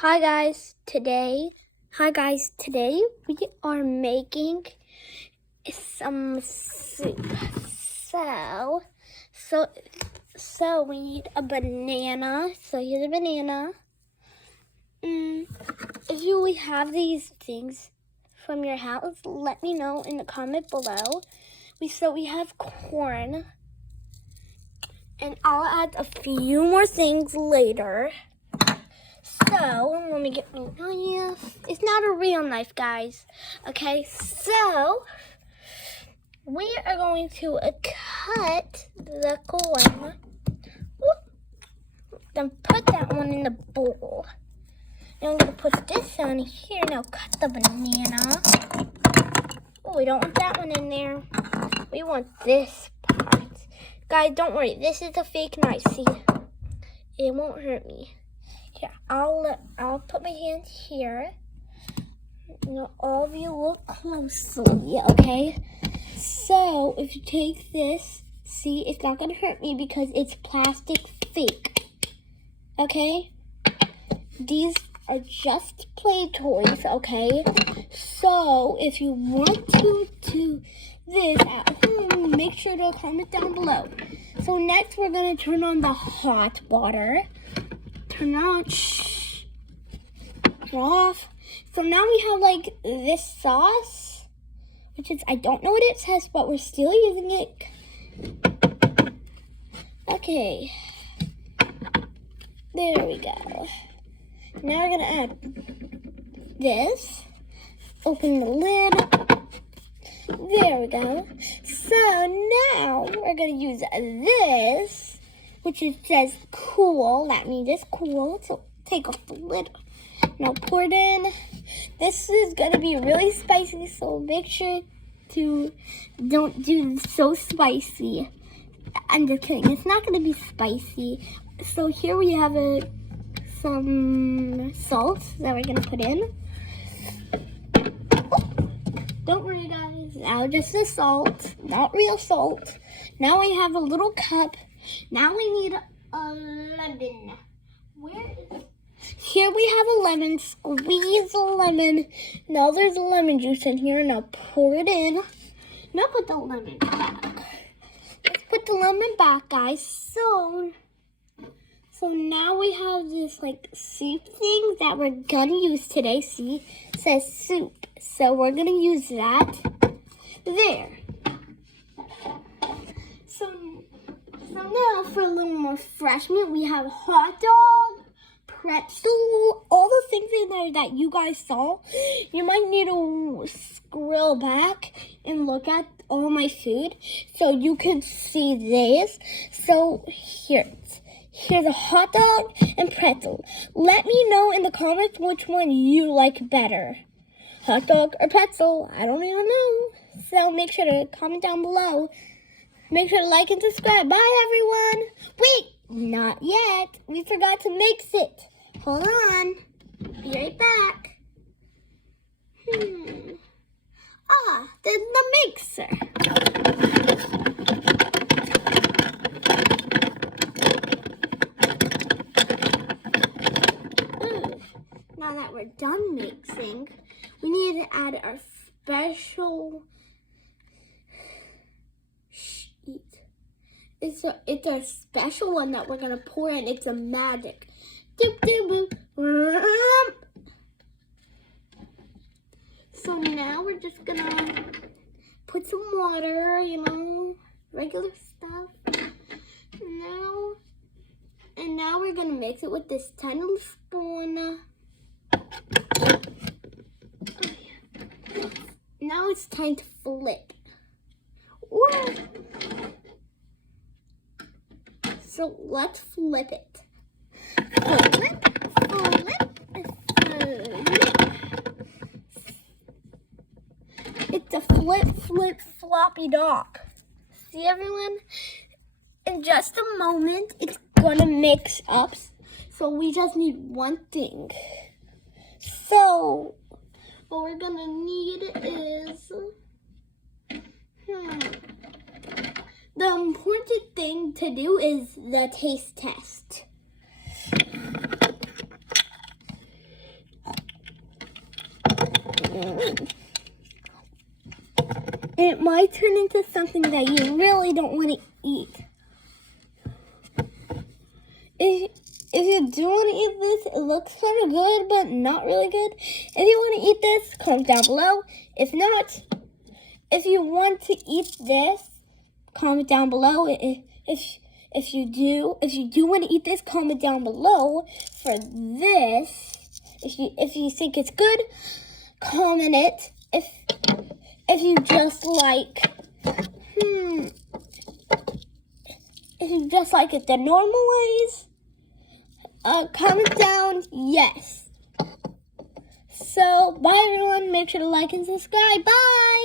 Today we are making some soup. So we need a banana. So here's a banana. If you have these things from your house, let me know in the comment below. We have corn, and I'll add a few more things later. So, let me get my knife. It's not a real knife, guys. Okay, so we are going to cut the corn. Then put that one in the bowl. Now I'm going to put this on here. Now cut the banana. Oh, we don't want that one in there. We want this part. Guys, don't worry. This is a fake knife. See? It won't hurt me. Here, I'll put my hand here. Now, all of you look closely, okay? So, if you take this, see, it's not going to hurt me because it's plastic fake. Okay? These are just play toys, okay? So, if you want to do this at home, make sure to comment down below. So, next we're going to turn on the hot water. Turn on, off. So now we have like this sauce, which is, I don't know what it says, but we're still using it. Okay. There we go. Now we're gonna add this. Open the lid. There we go. So now we're gonna use this, which it says cool. That means it's cool. So take off the lid. Now pour it in. This is going to be really spicy, so make sure to don't do so spicy. I'm just kidding. It's not going to be spicy. So here we have some salt that we're going to put in. Don't worry, guys. Now just the salt, not real salt. Now we have a little cup. Now we need a lemon. Here we have a lemon. Squeeze a lemon. Now there's a lemon juice in here. Now pour it in. Now put the lemon back. Let's put the lemon back, guys. So now we have this like soup thing that we're gonna use today. See, it says soup. So we're gonna use that. There. So now for a little more refreshment, we have hot dog, pretzel, all the things in there that you guys saw. You might need to scroll back and look at all my food so you can see this. So here's a hot dog and pretzel. Let me know in the comments which one you like better. Hot dog or pretzel? I don't even know. So make sure to comment down below. Make sure to like and subscribe. Bye, everyone. Wait, not yet. We forgot to mix it. Hold on. Be right back. There's the mixer. Now that we're done mixing, we need to add our special sheet. It's a special one that we're gonna pour in. It's a magic. So now we're just gonna put some water, regular stuff. And now we're gonna mix it with this tiny spoon. Now it's time to flip. So let's flip it. Flip. It's a flip, floppy dog. See, everyone? In just a moment, it's gonna mix up. So we just need one thing. So what we're gonna need is the important thing to do is the taste test. It might turn into something that you really don't want to eat. If you do want to eat this, it looks kind of good, but not really good. If you want to eat this, comment down below. If not, if you want to eat this, comment down below. If you do want to eat this, comment down below for this. If you think it's good, comment it. If you just like if you just like it the normal ways, comment down yes. So bye everyone. Make sure to like and subscribe. Bye.